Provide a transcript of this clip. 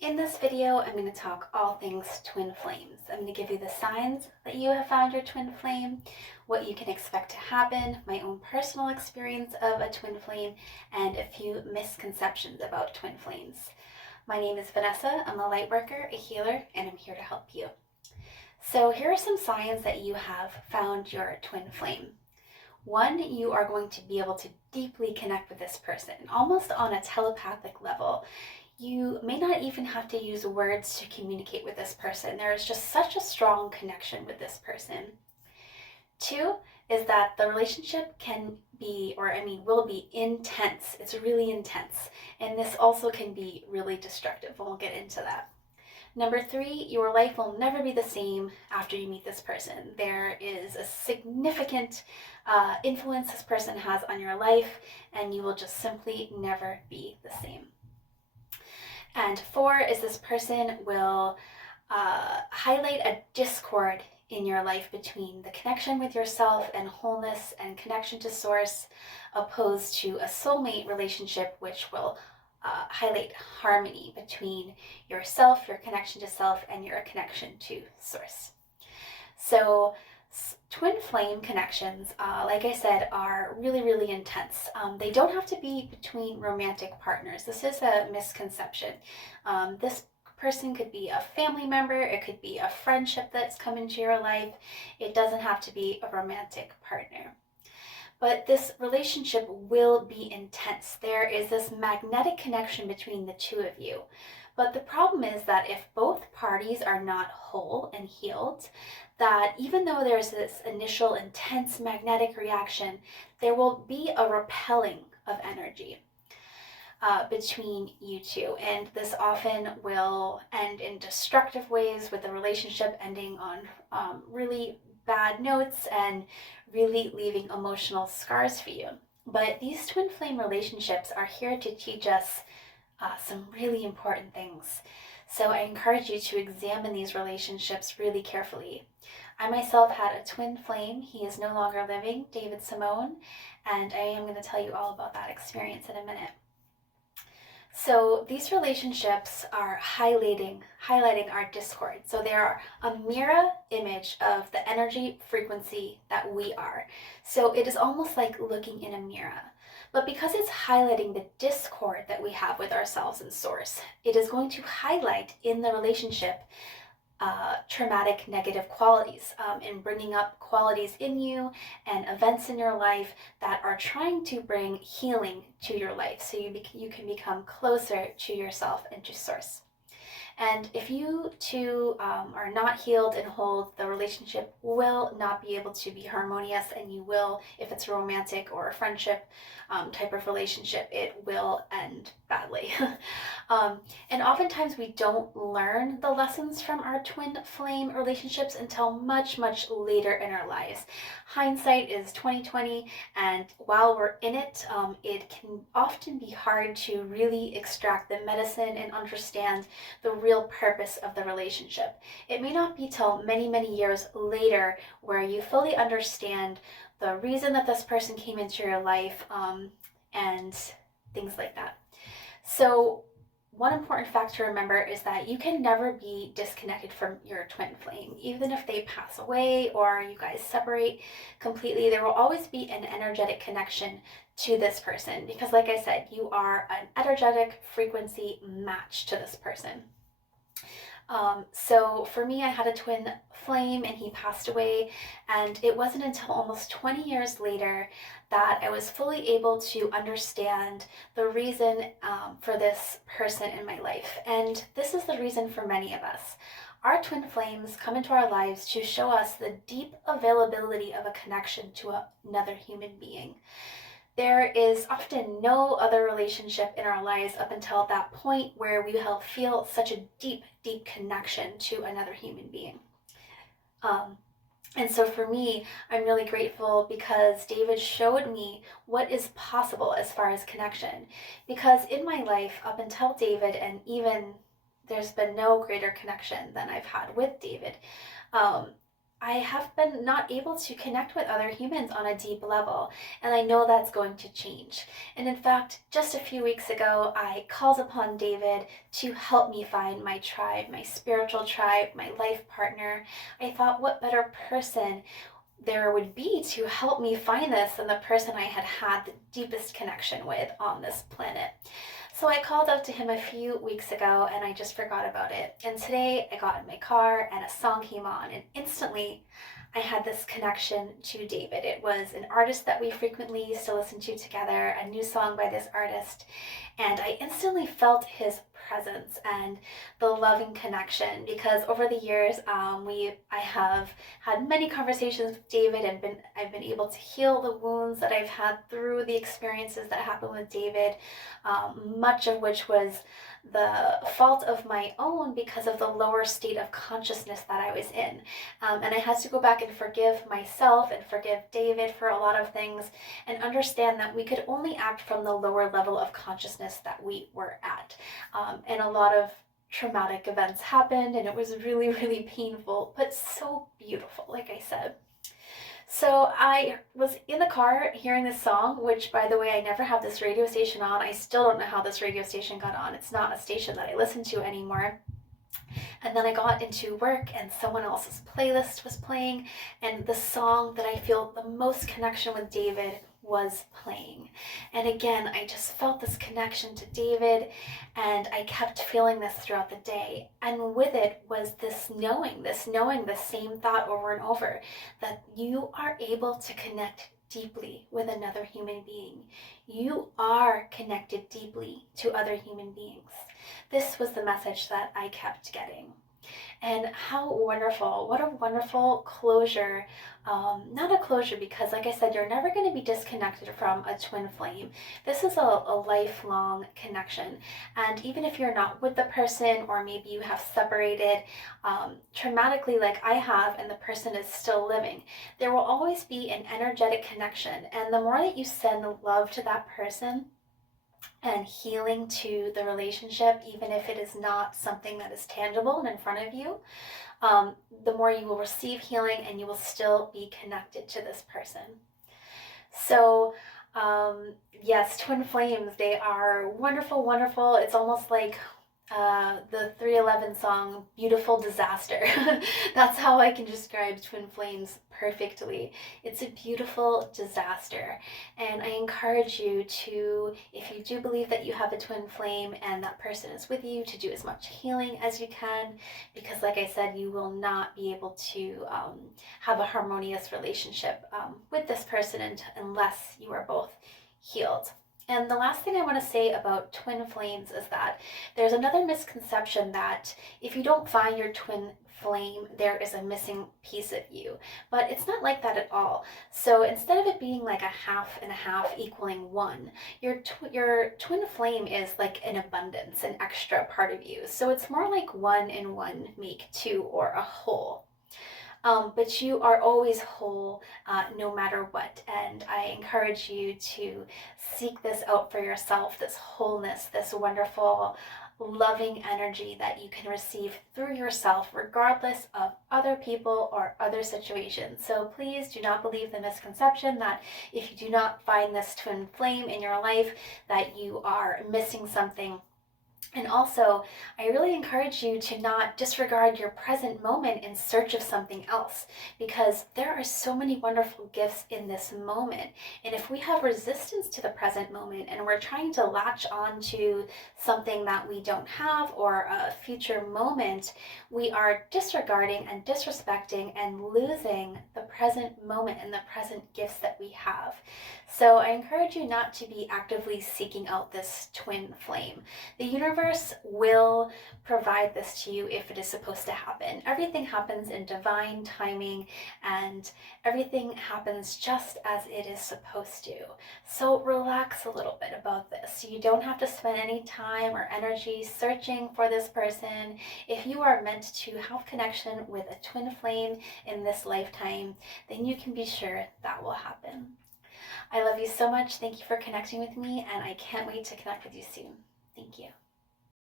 In this video, I'm going to talk all things twin flames. I'm going to give you the signs that you have found your twin flame, what you can expect to happen, my own personal experience of a twin flame, and a few misconceptions about twin flames. My name is Vanessa. I'm a light worker, a healer, and I'm here to help you. So here are some signs that you have found your twin flame. One, you are going to be able to deeply connect with this person, almost on a telepathic level. You may not even have to use words to communicate with this person. There is just such a strong connection with this person. Two is that the relationship can be, will be intense. It's really intense. And this also can be really destructive, and we'll get into that. Number three, your life will never be the same after you meet this person. There is a significant influence this person has on your life, and you will just simply never be the same. And four is this person will highlight a discord in your life between the connection with yourself and wholeness and connection to source, opposed to a soulmate relationship, which will highlight harmony between yourself, your connection to self, and your connection to source. So twin flame connections, like I said, are really, really intense. They don't have to be between romantic partners. This is a misconception. This person could be a family member, it could be a friendship that's come into your life. It doesn't have to be a romantic partner. But this relationship will be intense. There is this magnetic connection between the two of you. But the problem is that if both parties are not whole and healed, that even though there's this initial intense magnetic reaction, there will be a repelling of energy between you two. And this often will end in destructive ways, with the relationship ending on really bad notes and really leaving emotional scars for you. But these twin flame relationships are here to teach us some really important things. So I encourage you to examine these relationships really carefully. I myself had a twin flame. He is no longer living, David Simone, and I am going to tell you all about that experience in a minute. So these relationships are highlighting our discord. So they are a mirror image of the energy frequency that we are. So it is almost like looking in a mirror. But because it's highlighting the discord that we have with ourselves and source, it is going to highlight in the relationship traumatic negative qualities, and bringing up qualities in you and events in your life that are trying to bring healing to your life, so you can become closer to yourself and to source. And if you two are not healed and whole, the relationship will not be able to be harmonious, and you will, if it's a romantic or a friendship type of relationship, it will end badly. And oftentimes we don't learn the lessons from our twin flame relationships until much, much later in our lives. Hindsight is 2020, and while we're in it, it can often be hard to really extract the medicine and understand the real purpose of the relationship. It may not be till many, many years later where you fully understand the reason that this person came into your life, and things like that. So one important fact to remember is that you can never be disconnected from your twin flame. Even if they pass away or you guys separate completely, there will always be an energetic connection to this person, because like I said, you are an energetic frequency match to this person. So for me, I had a twin flame and he passed away, and it wasn't until almost 20 years later that I was fully able to understand the reason for this person in my life. And this is the reason for many of us. Our twin flames come into our lives to show us the deep availability of a connection to another human being. There is often no other relationship in our lives up until that point where we will feel such a deep, deep connection to another human being. And so for me, I'm really grateful because David showed me what is possible as far as connection. Because in my life, up until David, and even there's been no greater connection than I've had with David, I have been not able to connect with other humans on a deep level, and I know that's going to change. And in fact, just a few weeks ago, I called upon David to help me find my tribe, my spiritual tribe, my life partner. I thought, what better person there would be to help me find this than the person I had had the deepest connection with on this planet. So I called out to him a few weeks ago and I just forgot about it. And today I got in my car and a song came on, and instantly I had this connection to David. It was an artist that we frequently used to listen to together, a new song by this artist, and I instantly felt his presence and the loving connection, because over the years I have had many conversations with David, and I've been able to heal the wounds that I've had through the experiences that happened with David, much of which was the fault of my own because of the lower state of consciousness that I was in. And I had to go back and forgive myself and forgive David for a lot of things, and understand that we could only act from the lower level of consciousness that we were at. And a lot of traumatic events happened, and it was really, really painful, but so beautiful, like I said. So I was in the car hearing this song, which, by the way, I never have this radio station on. I still don't know how this radio station got on. It's not a station that I listen to anymore. And then I got into work and someone else's playlist was playing, and the song that I feel the most connection with David was playing. And again, I just felt this connection to David, and I kept feeling this throughout the day. And with it was this knowing, the same thought over and over, that you are able to connect deeply with another human being. You are connected deeply to other human beings. This was the message that I kept getting. And how wonderful, what a wonderful closure. Not a closure, because like I said, you're never going to be disconnected from a twin flame. This is a lifelong connection. And even if you're not with the person, or maybe you have separated traumatically like I have, and the person is still living, there will always be an energetic connection. And the more that you send love to that person and healing to the relationship, even if it is not something that is tangible and in front of you, the more you will receive healing, and you will still be connected to this person. So, yes, twin flames, they are wonderful, wonderful. It's almost like the 311 song, Beautiful Disaster. That's how I can describe twin flames perfectly. It's a beautiful disaster. And I encourage you to, if you do believe that you have a twin flame and that person is with you, to do as much healing as you can, because like I said, you will not be able to have a harmonious relationship with this person unless you are both healed. And the last thing I want to say about twin flames is that there's another misconception that if you don't find your twin flame, there is a missing piece of you. But it's not like that at all. So instead of it being like a half and a half equaling one, your twin flame is like an abundance, an extra part of you. So it's more like one and one make two, or a whole. But you are always whole, no matter what. And I encourage you to seek this out for yourself, this wholeness, this wonderful, loving energy that you can receive through yourself, regardless of other people or other situations. So please do not believe the misconception that if you do not find this twin flame in your life, that you are missing something. And also, I really encourage you to not disregard your present moment in search of something else, because there are so many wonderful gifts in this moment. And if we have resistance to the present moment and we're trying to latch on to something that we don't have, or a future moment, we are disregarding and disrespecting and losing the present moment and the present gifts that we have. So I encourage you not to be actively seeking out this twin flame. The universe will provide this to you if it is supposed to happen. Everything happens in divine timing, and everything happens just as it is supposed to. So relax a little bit about this. You don't have to spend any time or energy searching for this person. If you are meant to have connection with a twin flame in this lifetime, then you can be sure that will happen. I love you so much. Thank you for connecting with me, and I can't wait to connect with you soon. Thank you.